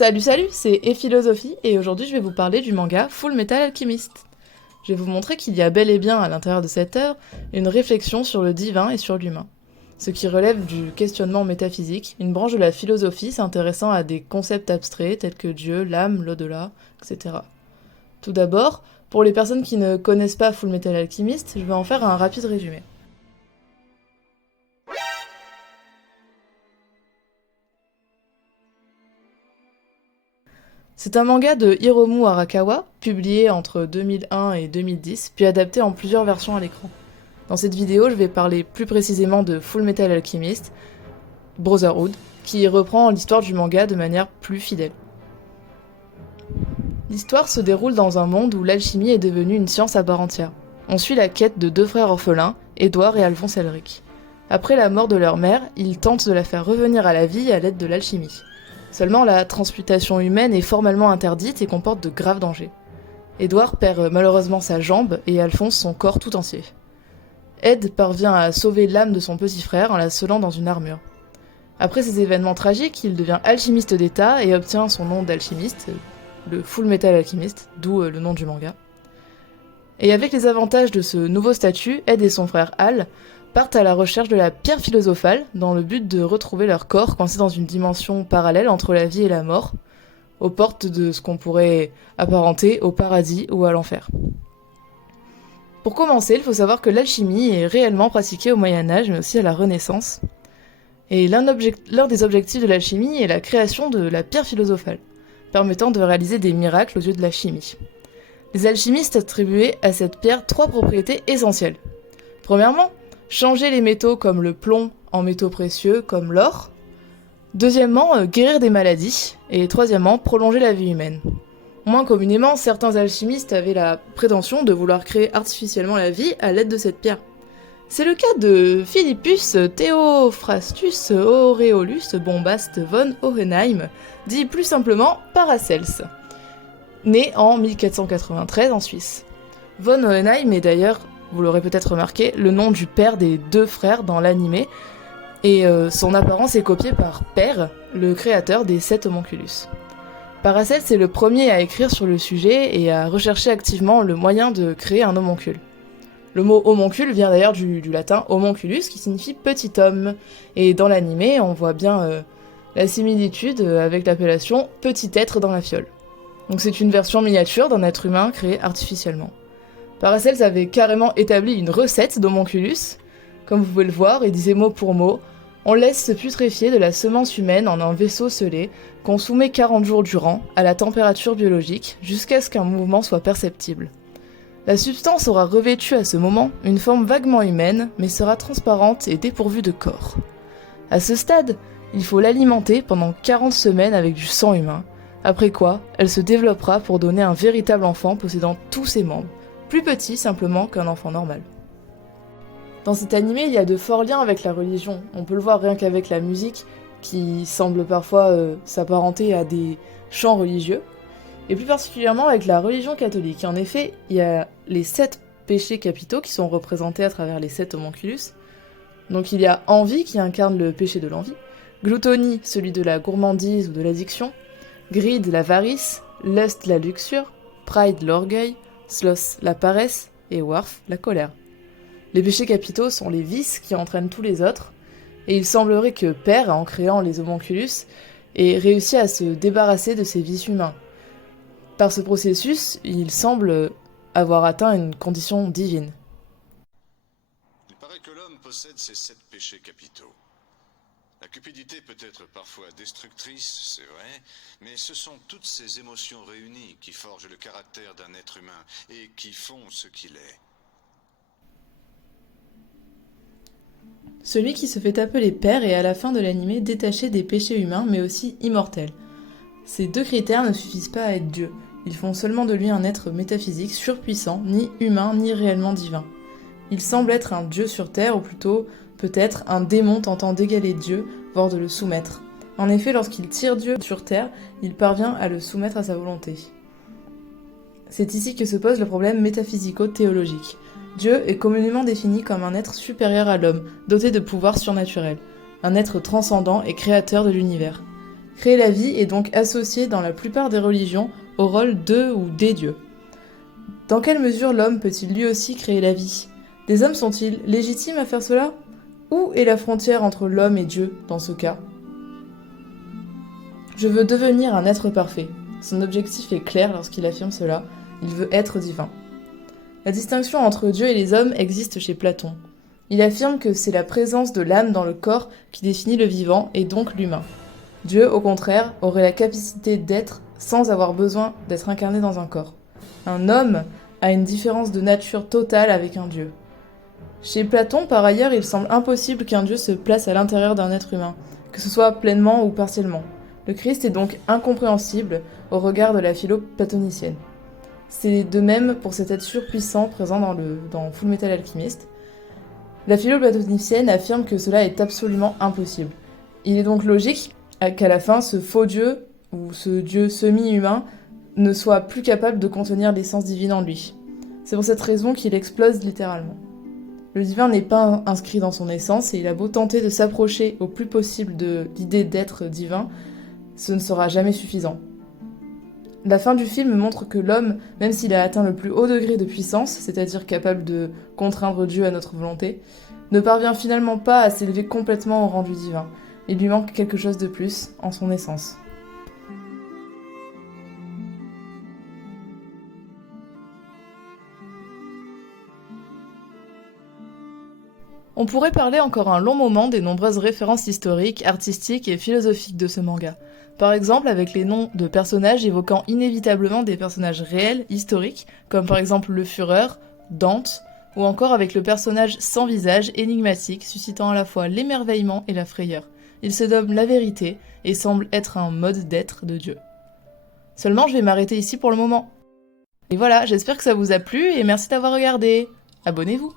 Salut, c'est Ephilosophie et aujourd'hui je vais vous parler du manga Full Metal Alchemist. Je vais vous montrer qu'il y a bel et bien à l'intérieur de cette œuvre une réflexion sur le divin et sur l'humain. Ce qui relève du questionnement métaphysique, une branche de la philosophie s'intéressant à des concepts abstraits tels que Dieu, l'âme, l'au-delà, etc. Tout d'abord, pour les personnes qui ne connaissent pas Full Metal Alchemist, je vais en faire un rapide résumé. C'est un manga de Hiromu Arakawa, publié entre 2001 et 2010, puis adapté en plusieurs versions à l'écran. Dans cette vidéo, je vais parler plus précisément de Full Metal Alchemist, Brotherhood, qui reprend l'histoire du manga de manière plus fidèle. L'histoire se déroule dans un monde où l'alchimie est devenue une science à part entière. On suit la quête de deux frères orphelins, Edward et Alphonse Elric. Après la mort de leur mère, ils tentent de la faire revenir à la vie à l'aide de l'alchimie. Seulement, la transmutation humaine est formellement interdite et comporte de graves dangers. Edward perd malheureusement sa jambe et Alphonse son corps tout entier. Ed parvient à sauver l'âme de son petit frère en la scellant dans une armure. Après ces événements tragiques, il devient alchimiste d'état et obtient son nom d'alchimiste, le Full Metal Alchemist, d'où le nom du manga. Et avec les avantages de ce nouveau statut, Ed et son frère Hal partent à la recherche de la pierre philosophale dans le but de retrouver leur corps coincé dans une dimension parallèle entre la vie et la mort, aux portes de ce qu'on pourrait apparenter au paradis ou à l'enfer. Pour commencer, il faut savoir que l'alchimie est réellement pratiquée au Moyen-Âge mais aussi à la Renaissance. Et l'un des objectifs de l'alchimie est la création de la pierre philosophale, permettant de réaliser des miracles aux yeux de la chimie. Les alchimistes attribuaient à cette pierre trois propriétés essentielles. Premièrement, changer les métaux comme le plomb en métaux précieux comme l'or. Deuxièmement, guérir des maladies. Et troisièmement, prolonger la vie humaine. Moins communément, certains alchimistes avaient la prétention de vouloir créer artificiellement la vie à l'aide de cette pierre. C'est le cas de Philippus Theophrastus Aureolus Bombast von Hohenheim, dit plus simplement Paracelse, né en 1493 en Suisse. Von Hohenheim est d'ailleurs, vous l'aurez peut-être remarqué, le nom du père des deux frères dans l'anime, et son apparence est copiée par Per, le créateur des 7 homonculus. Paracelse est le premier à écrire sur le sujet et à rechercher activement le moyen de créer un homoncule. Le mot homoncule vient d'ailleurs du latin homonculus qui signifie petit homme, et dans l'anime on voit bien la similitude avec l'appellation petit être dans la fiole. Donc c'est une version miniature d'un être humain créé artificiellement. Paracelse avait carrément établi une recette d'homonculus, comme vous pouvez le voir, et disait mot pour mot: on laisse se putréfier de la semence humaine en un vaisseau scellé, qu'on soumet 40 jours durant, à la température biologique, jusqu'à ce qu'un mouvement soit perceptible. La substance aura revêtu à ce moment une forme vaguement humaine, mais sera transparente et dépourvue de corps. À ce stade, il faut l'alimenter pendant 40 semaines avec du sang humain, après quoi, elle se développera pour donner un véritable enfant possédant tous ses membres, plus petit simplement qu'un enfant normal. Dans cet animé, il y a de forts liens avec la religion. On peut le voir rien qu'avec la musique, qui semble parfois s'apparenter à des chants religieux, et plus particulièrement avec la religion catholique. En effet, il y a les 7 péchés capitaux qui sont représentés à travers les 7 homonculus. Donc il y a envie qui incarne le péché de l'envie, gloutonie, celui de la gourmandise ou de l'addiction, greed, l'avarice, lust, la luxure, pride, l'orgueil, sloth, la paresse, et warf, la colère. Les péchés capitaux sont les vices qui entraînent tous les autres, et il semblerait que Père, en créant les homonculus, ait réussi à se débarrasser de ces vices humains. Par ce processus, il semble avoir atteint une condition divine. Il paraît que l'homme possède ces 7 péchés capitaux. La cupidité peut être parfois destructrice, c'est vrai, mais ce sont toutes ces émotions réunies qui forgent le caractère d'un être humain et qui font ce qu'il est. Celui qui se fait appeler Père est à la fin de l'anime détaché des péchés humains mais aussi immortel. Ces deux critères ne suffisent pas à être Dieu, ils font seulement de lui un être métaphysique surpuissant, ni humain ni réellement divin. Il semble être un dieu sur terre, ou plutôt peut-être un démon tentant d'égaler Dieu, voire de le soumettre. En effet, lorsqu'il tire Dieu sur terre, il parvient à le soumettre à sa volonté. C'est ici que se pose le problème métaphysico-théologique. Dieu est communément défini comme un être supérieur à l'homme, doté de pouvoirs surnaturels, un être transcendant et créateur de l'univers. Créer la vie est donc associé dans la plupart des religions au rôle de ou des dieux. Dans quelle mesure l'homme peut-il lui aussi créer la vie ? Des hommes sont-ils légitimes à faire cela ? Où est la frontière entre l'homme et Dieu dans ce cas ? Je veux devenir un être parfait. Son objectif est clair lorsqu'il affirme cela, il veut être divin. La distinction entre Dieu et les hommes existe chez Platon. Il affirme que c'est la présence de l'âme dans le corps qui définit le vivant et donc l'humain. Dieu, au contraire, aurait la capacité d'être sans avoir besoin d'être incarné dans un corps. Un homme a une différence de nature totale avec un dieu. Chez Platon, par ailleurs, il semble impossible qu'un dieu se place à l'intérieur d'un être humain, que ce soit pleinement ou partiellement. Le Christ est donc incompréhensible au regard de la philo platonicienne. C'est de même pour cet être surpuissant présent dans Fullmetal Alchemist. La philo platonicienne affirme que cela est absolument impossible. Il est donc logique qu'à la fin, ce faux dieu, ou ce dieu semi-humain, ne soit plus capable de contenir l'essence divine en lui. C'est pour cette raison qu'il explose littéralement. Le divin n'est pas inscrit dans son essence et il a beau tenter de s'approcher au plus possible de l'idée d'être divin, ce ne sera jamais suffisant. La fin du film montre que l'homme, même s'il a atteint le plus haut degré de puissance, c'est-à-dire capable de contraindre Dieu à notre volonté, ne parvient finalement pas à s'élever complètement au rang du divin. Il lui manque quelque chose de plus en son essence. On pourrait parler encore un long moment des nombreuses références historiques, artistiques et philosophiques de ce manga. Par exemple avec les noms de personnages évoquant inévitablement des personnages réels, historiques, comme par exemple le Führer, Dante, ou encore avec le personnage sans visage, énigmatique, suscitant à la fois l'émerveillement et la frayeur. Il se nomme la vérité et semble être un mode d'être de Dieu. Seulement je vais m'arrêter ici pour le moment. Et voilà, j'espère que ça vous a plu et merci d'avoir regardé. Abonnez-vous.